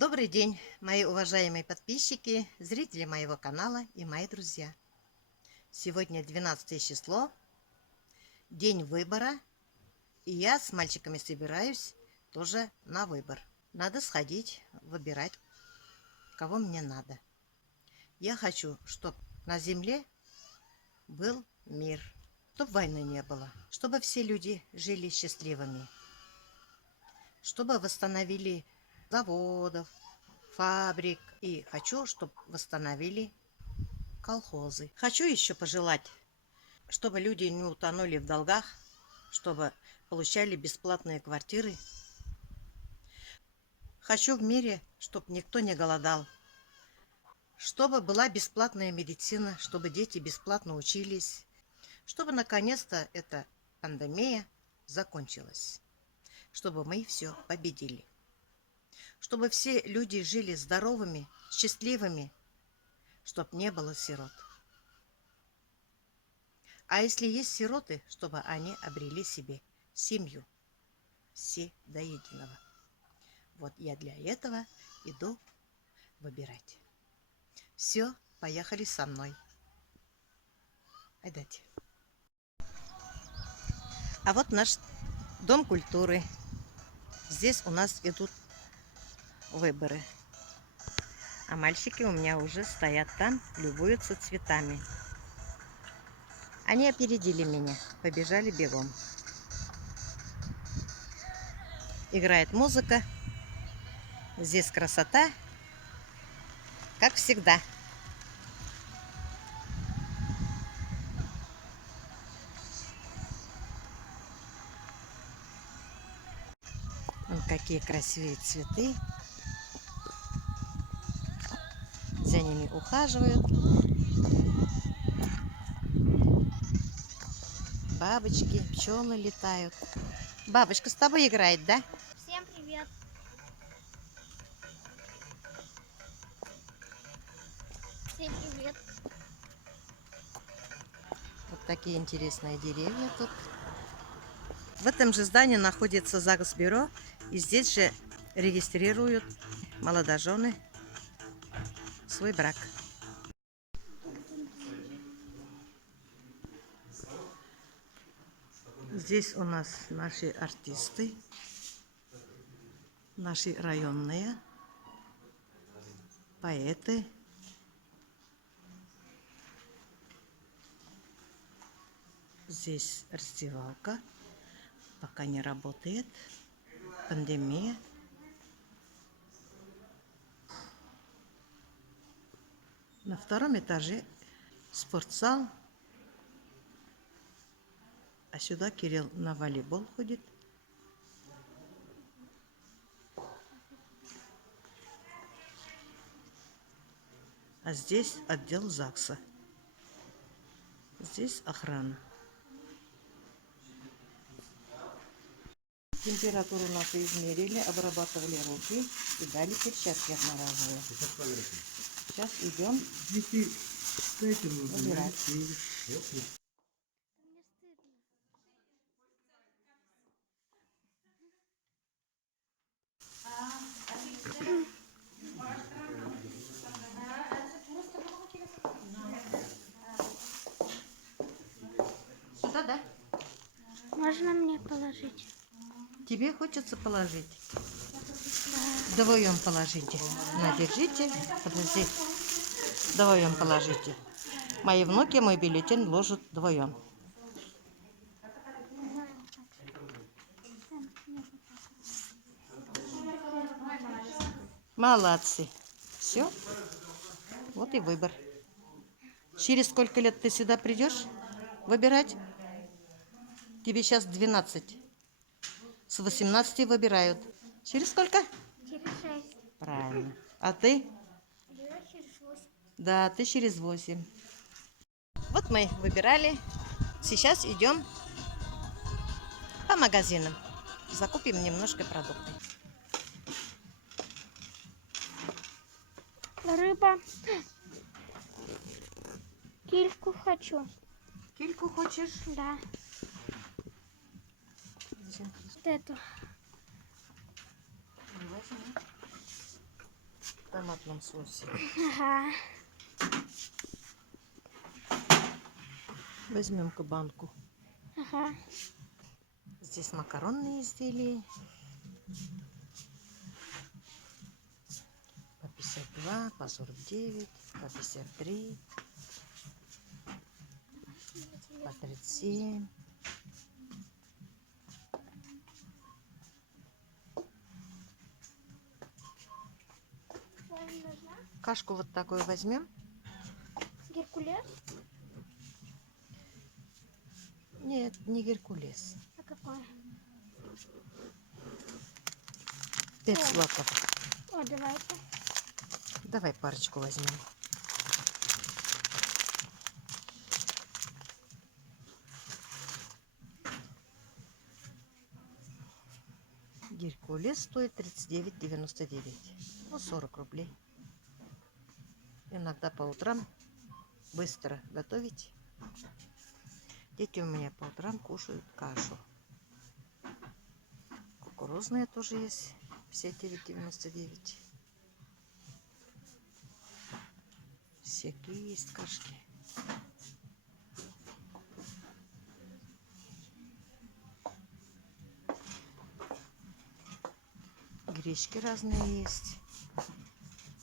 Добрый день, мои уважаемые подписчики, зрители моего канала и мои друзья. Сегодня 12 число, день выбора, и я с мальчиками собираюсь тоже на выбор. Надо сходить, выбирать, кого мне надо. Я хочу, чтобы на земле был мир, чтобы войны не было, чтобы все люди жили счастливыми, чтобы восстановили заводов, фабрик. И хочу, чтобы восстановили колхозы. Хочу еще пожелать, чтобы люди не утонули в долгах, чтобы получали бесплатные квартиры. Хочу в мире, чтобы никто не голодал, чтобы была бесплатная медицина, чтобы дети бесплатно учились, чтобы наконец-то эта пандемия закончилась, чтобы мы все победили, чтобы все люди жили здоровыми, счастливыми, чтобы не было сирот. А если есть сироты, чтобы они обрели себе семью, все до единого. Вот я для этого иду выбирать. Все, поехали со мной. Айдайте. А вот наш дом культуры. Здесь у нас идут выборы. А мальчики у меня уже стоят там, любуются цветами. Они опередили меня, побежали бегом. Играет музыка. Здесь красота, как всегда. Вон какие красивые цветы. За ними ухаживают. Бабочки, пчелы летают. Бабочка с тобой играет, да? Всем привет! Всем привет! Вот такие интересные деревья тут. В этом же здании находится ЗАГС-бюро. И здесь же регистрируют молодожены свой брак. Здесь у нас наши артисты, наши районные, поэты. Здесь раздевалка, пока не работает, пандемия. На втором этаже спортзал. А сюда Кирилл на волейбол ходит. А здесь отдел ЗАГСа. Здесь охрана. Температуру нашу измерили, обрабатывали руки и дали перчатки одноразовые. Сейчас идем выбирать. Сюда, да? Можно мне положить? Тебе хочется положить? Вдвоем положите. На, держите. Подожди. Вдвоем положите. Мои внуки мой бюллетень ложат вдвоем. Молодцы. Все. Вот и выбор. Через сколько лет ты сюда придешь выбирать? Тебе сейчас 12. С 18 выбирают. Через сколько? Через 6. Правильно. А ты? Я через 8. Да, ты через 8. Вот мы выбирали. Сейчас идем по магазинам. Закупим немножко продуктов. Рыба. Кильку хочу. Кильку хочешь? Да. Вот эту. в томатном соусе. Ага. Возьмем-ка банку. Ага. Здесь макаронные изделия. По 52, по 49, по 53, по 37. Вам нужна? Кашку вот такую возьмем. Геркулес? Нет, не Геркулес. А какой? 5 О. злотов. О, давайте. Давай парочку возьмем. Геркулес стоит 39,99. Ну, 40 рублей. Иногда по утрам быстро готовить. Дети у меня по утрам кушают кашу. Кукурузная тоже есть. 59,99. Всякие есть кашки. Гречки разные есть.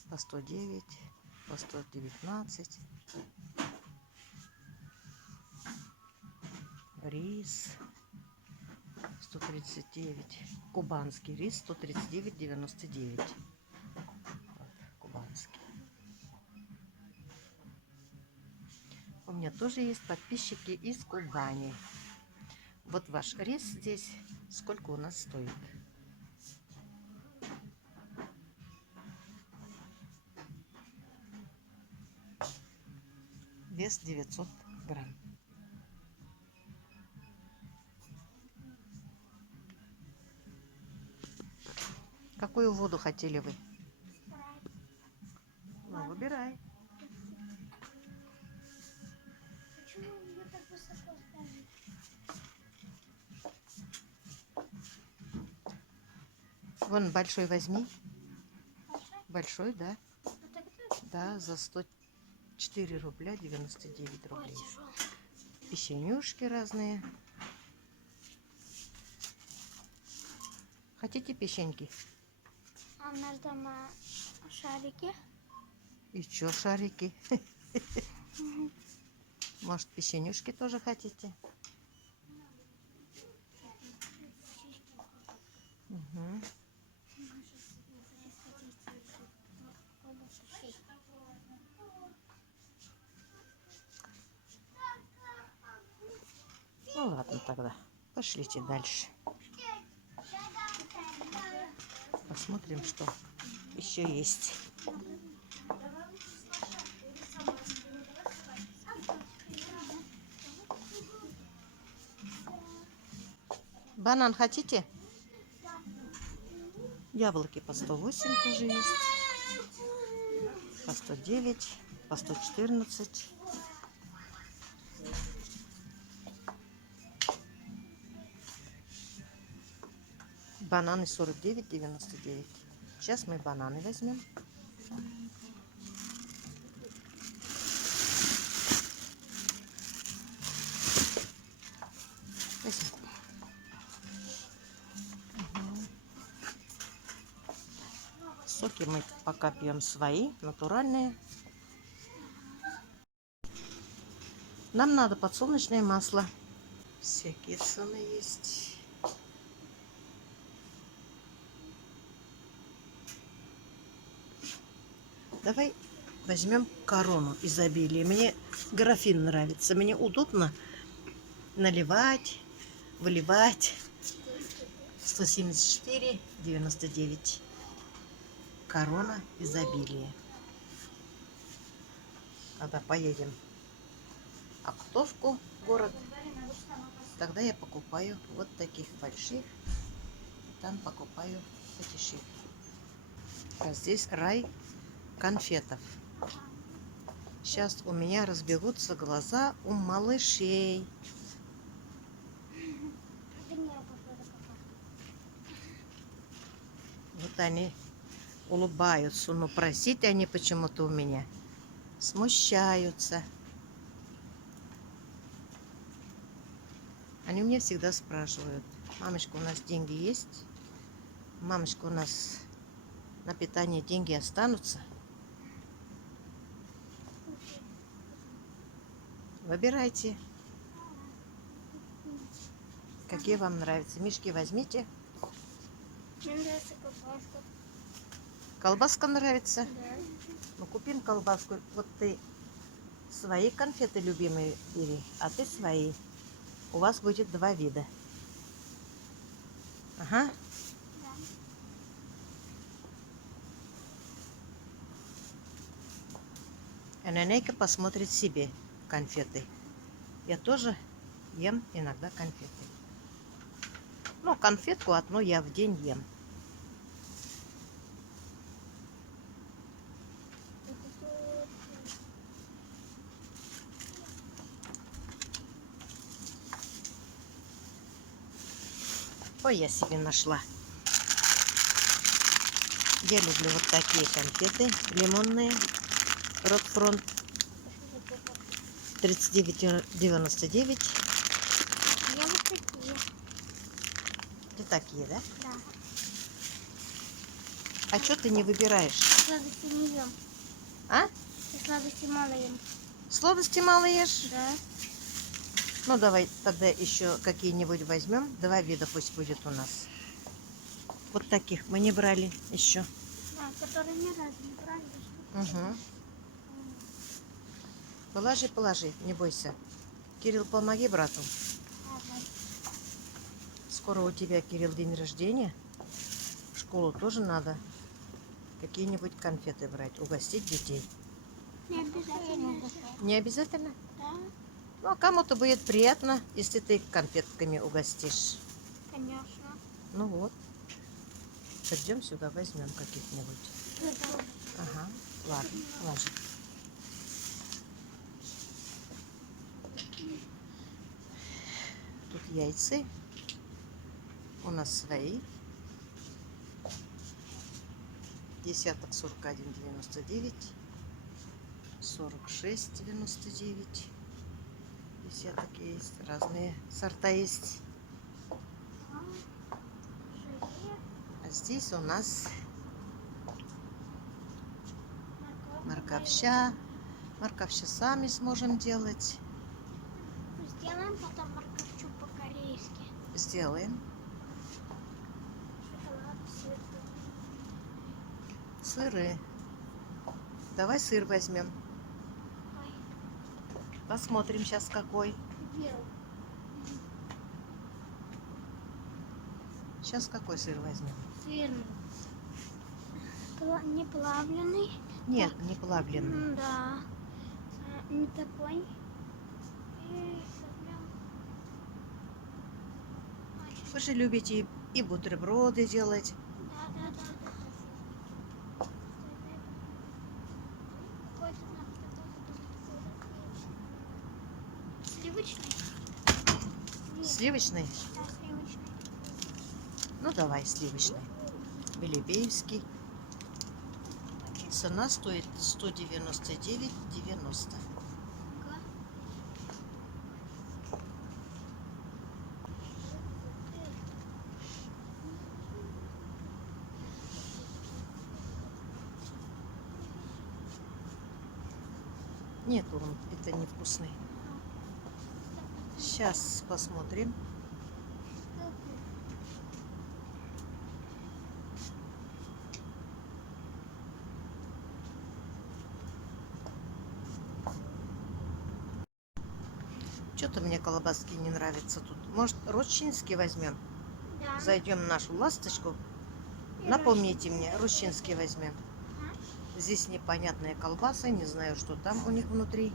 По 109, по 119. Рис 139. Кубанский рис 139,99. Вот, кубанский. У меня тоже есть подписчики из Кубани. Вот ваш рис здесь сколько у нас стоит? Вес 900 грамм. Какую воду хотели вы? Ну, выбирай. Почему ее так высоко ставить? Вон большой возьми. Большой? Большой, да. Вот так это? Да, за 104 рубля 99 Ой, рублей. тяжело. Печенюшки разные. Хотите печеньки? А у нас дома шарики. И чё, шарики? Может, печенюшки тоже хотите? Угу. Ну ладно тогда. Пошлите дальше. Посмотрим, что еще есть. Банан хотите? Яблоки по 108 тоже есть. По 109, по 114. Бананы 49,99. Сейчас мы бананы возьмем. Возьми. Соки мы пока пьем свои, натуральные. Нам надо подсолнечное масло. Всякие цены есть. Давай возьмем корону изобилия. Мне графин нравится. Мне удобно наливать, выливать. 174,99. Корона изобилия. Когда поедем в Актовку, город, тогда я покупаю вот таких больших. Там покупаю потише. А здесь рай конфетов. Сейчас у меня разбегутся глаза у малышей. Вот они улыбаются, но просить они почему-то у меня смущаются. Они мне всегда спрашивают: мамочка, у нас деньги есть? Мамочка, у нас на питание деньги останутся? Выбирайте, какие вам нравятся. Мишки возьмите. Мне нравится колбаска. Колбаска нравится? Да. Ну, купим колбаску. Вот ты свои конфеты любимые бери, а ты свои. У вас будет два вида. Ага. Да. А Нанейка посмотрит себе конфеты. Я тоже ем иногда конфеты. Ну, конфетку одну я в день ем. Ой, я себе нашла. Я люблю вот такие конфеты лимонные. Ротфронт 39,99. Я вот такие. Ты такие, да? Да. А что ты не выбираешь? Сладости не ем. А? Я сладости мало ем. Сладости мало ешь? Да. Ну, давай тогда еще какие-нибудь возьмем. Два вида пусть будет у нас. Вот таких мы не брали еще. А, которые ни разу не брали. Угу. Положи, положи, не бойся. Кирилл, помоги брату. Ага. Скоро у тебя, Кирилл, день рождения. В школу тоже надо какие-нибудь конфеты брать, угостить детей. Не обязательно. Не обязательно? Да, Ну, а кому-то будет приятно, если ты конфетками угостишь. конечно. Ну вот. Пойдем сюда, возьмем каких-нибудь. Ага, ладно, ложи. Тут яйца. У нас свои. Десяток 41,99. 46,99. Десяток есть. Разные сорта есть. А здесь у нас морковща. Морковща сами сможем делать. Сделаем потом морковчу по-корейски. Сделаем. Шоколад, сыр. Сыры. Давай сыр возьмем. Ой, Посмотрим сейчас какой. белый. Сейчас какой сыр возьмем? Сырный. Не плавленый. Нет, не плавленый. Да. Не такой. И возьмем. Вы же любите и бутерброды делать. Да, да, да, да. Какой-то нам сливочный? Сливочный? Да, сливочный. Ну, давай сливочный. Белебеевский. Цена стоит 199,90. Ага. Нет, он это невкусный. Сейчас посмотрим. Что-то мне колбаски не нравятся тут. Может, рощинский возьмем? Да. Зайдем в нашу ласточку. И Напомните мне, рощинский возьмем. Ага. Здесь непонятные колбасы, не знаю, что там у них внутри.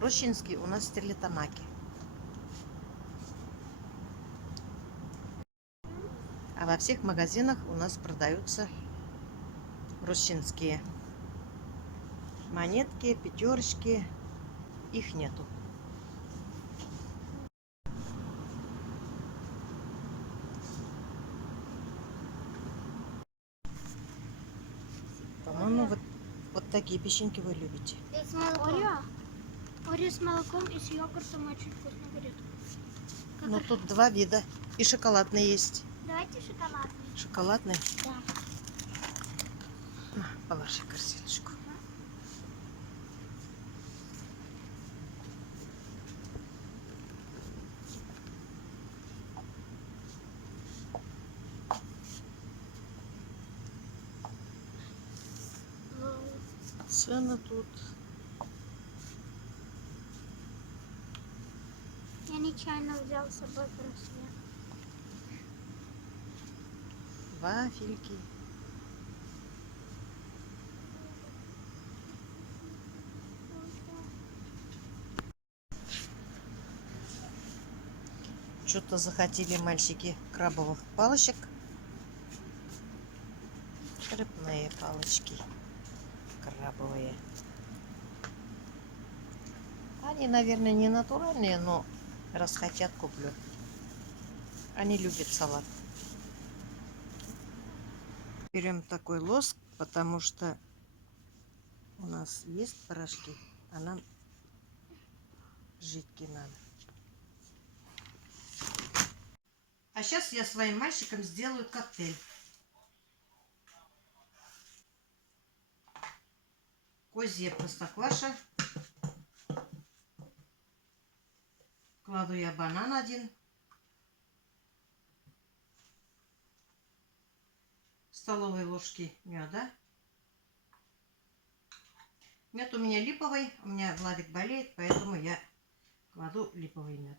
Рощинский у нас стерлитамаки. А во всех магазинах у нас продаются рощинские монетки, пятерочки. Их нету. ну вот такие печеньки вы любите. И с молоком. Орео с молоком и с йогуртом очень вкусно будет. Но тут два вида. И шоколадный есть. Давайте шоколадный. Шоколадный. Да. На, положи корзиночку. Цены тут. Я нечаянно взял с собой браслет. Вафельки. Что-то захотели мальчики крабовых палочек. Рыбные палочки. Крабовые. Они, наверное, не натуральные, но раз хотят, куплю. Они любят салат. Берем такой лоск, потому что у нас есть порошки, а нам жидкий надо. А сейчас я своим мальчикам сделаю коктейль. Козье простокваша. Кладу я банан один. Столовые ложки меда. Мед у меня липовый. У меня Владик болеет, поэтому я кладу липовый мед.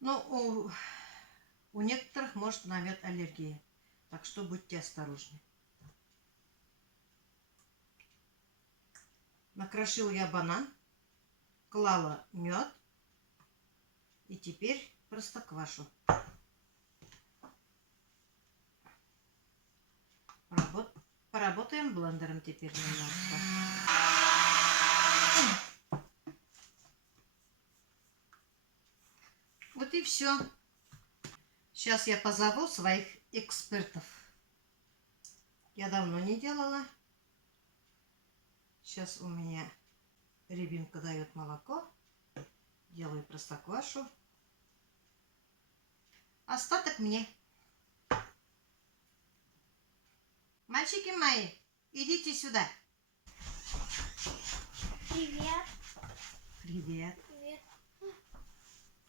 Ну, у некоторых может на мед аллергия. Так что будьте осторожны. Накрошил я банан. Клала мед. И теперь простоквашу. Поработаем блендером теперь немножко. Вот и все. Сейчас я позову своих экспертов. Я давно не делала. Сейчас у меня рябинка дает молоко. Делаю простоквашу. Остаток мне. Мальчики мои, идите сюда. Привет. Привет. Привет.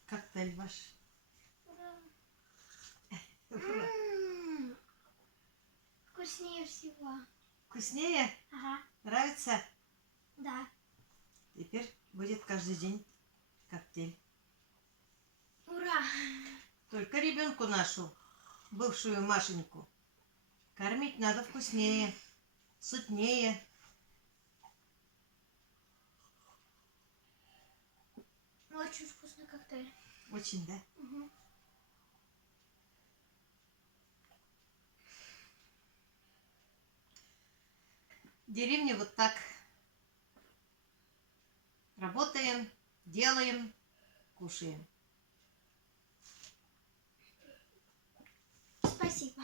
Коктейль ваш. Ура. Ура. Вкуснее всего. Вкуснее? Ага. Нравится? Да. Теперь будет каждый день коктейль. Ура. Только ребенку нашу, бывшую Машеньку, кормить надо вкуснее, сытнее. Очень вкусный коктейль. Очень, да? Угу. В деревне вот так работаем, делаем, кушаем. Спасибо.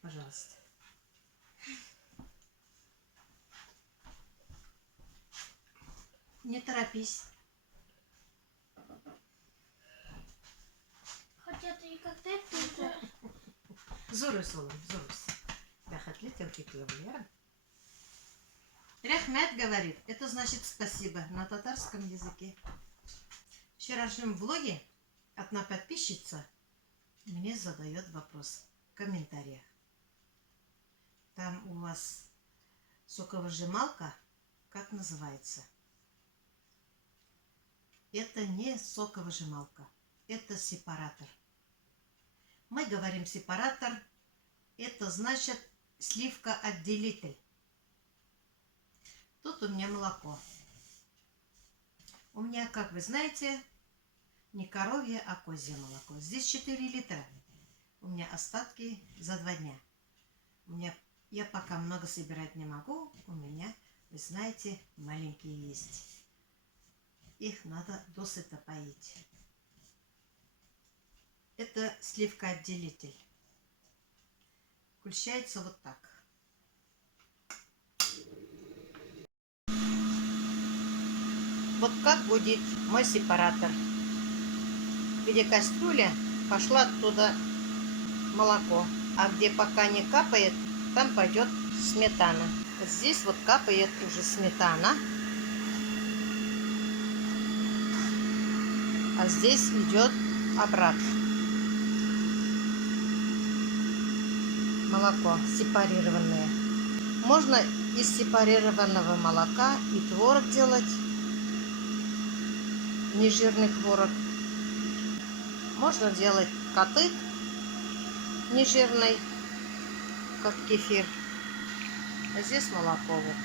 Пожалуйста. Не торопись. Хотя ты и коктейль тоже. Зорус oğlum, зорус. Бахатли терпикли. Рахмет говорит, это значит спасибо на татарском языке. В вчерашнем влоге одна подписчица мне задает вопрос в комментариях. Там у вас соковыжималка, как называется? Это не соковыжималка, это сепаратор. Мы говорим сепаратор, это значит сливка-отделитель. Тут у меня молоко. У меня, как вы знаете, не коровье, а козье молоко. Здесь 4 литра. У меня остатки за 2 дня. Я пока много собирать не могу. У меня, вы знаете, маленькие есть. Их надо досыта поить. Это сливка-отделитель. Включается вот так. Вот как будет мой сепаратор. Где кастрюля, пошла оттуда молоко. А где пока не капает, там пойдет сметана. Здесь вот капает уже сметана. А здесь идет обратно. Молоко сепарированное. Можно из сепарированного молока и творог делать. Нежирный творог. Можно делать катык нежирный, как кефир. А здесь молоко. Вот.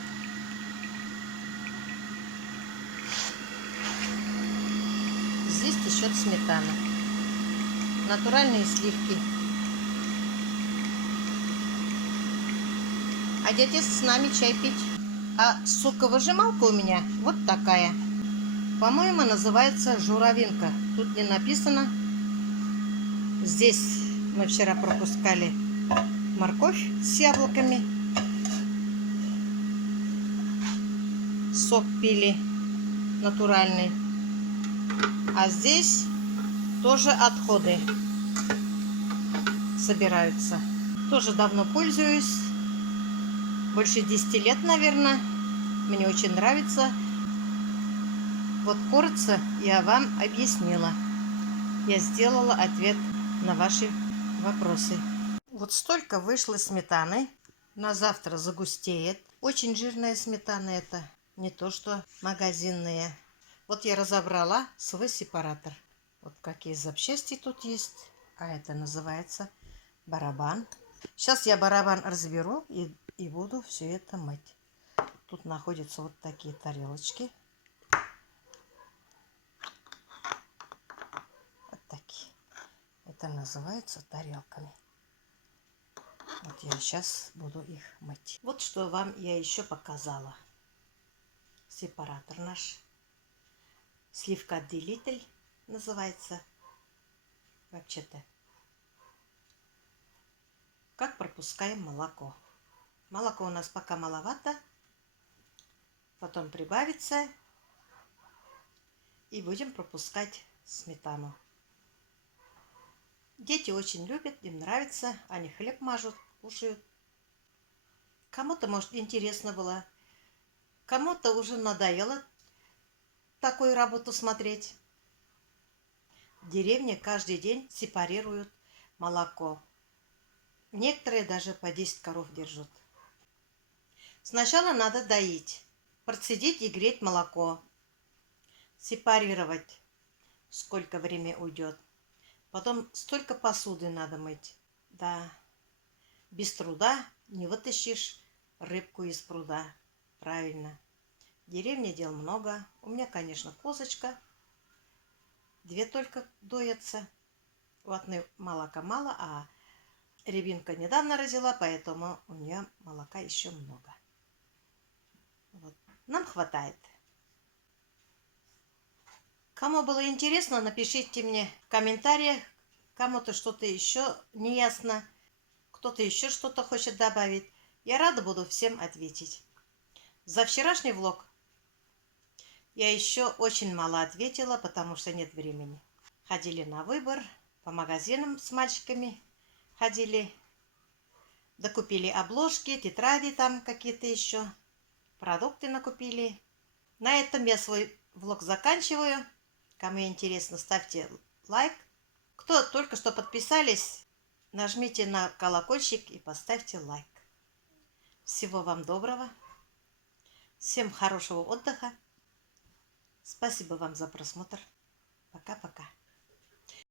Здесь течет сметана. Натуральные сливки. А дядя с нами чай пить. А соковыжималка у меня вот такая. По-моему, называется журавинка. Тут не написано. Здесь мы вчера пропускали морковь с яблоками. Сок пили натуральный. А здесь тоже отходы собираются. Тоже давно пользуюсь. Больше 10 лет, наверное. Мне очень нравится. Вот коротко я вам объяснила. Я сделала ответ на ваши вопросы. Вот столько вышло сметаны. На завтра загустеет. Очень жирная сметана это. Не то что магазинная. Вот я разобрала свой сепаратор. Вот какие запчасти тут есть. А это называется барабан. Сейчас я барабан разберу и буду все это мыть. Тут находятся вот такие тарелочки. Вот такие. Это называется тарелками. Вот я сейчас буду их мыть. Вот что вам я еще показала. Сепаратор наш. Сливка-отделитель называется. Вообще-то. Как пропускаем молоко. Молоко у нас пока маловато. Потом прибавится. И будем пропускать сметану. Дети очень любят, им нравится. Они хлеб мажут, кушают. Кому-то, может, интересно было. Кому-то уже надоело такую работу смотреть. В деревне каждый день сепарируют молоко. Некоторые даже по 10 коров держат. Сначала надо доить, процедить и греть молоко. Сепарировать. Сколько времени уйдет. Потом столько посуды надо мыть. Да, без труда не вытащишь рыбку из пруда. Правильно. В деревне дел много. У меня, конечно, козочка. 2 только доятся. У одной молока мало, а рябинка недавно родила, поэтому у нее молока еще много. Вот. Нам хватает. Кому было интересно, напишите мне в комментариях. Кому-то что-то еще не ясно. Кто-то еще что-то хочет добавить. Я рада буду всем ответить. За вчерашний влог я еще очень мало ответила, потому что нет времени. Ходили на выбор, по магазинам с мальчиками ходили. Докупили обложки, тетради там какие-то еще. Продукты накупили. На этом я свой влог заканчиваю. Кому интересно, ставьте лайк. Кто только что подписались, нажмите на колокольчик и поставьте лайк. Всего вам доброго. Всем хорошего отдыха. Спасибо вам за просмотр. Пока-пока.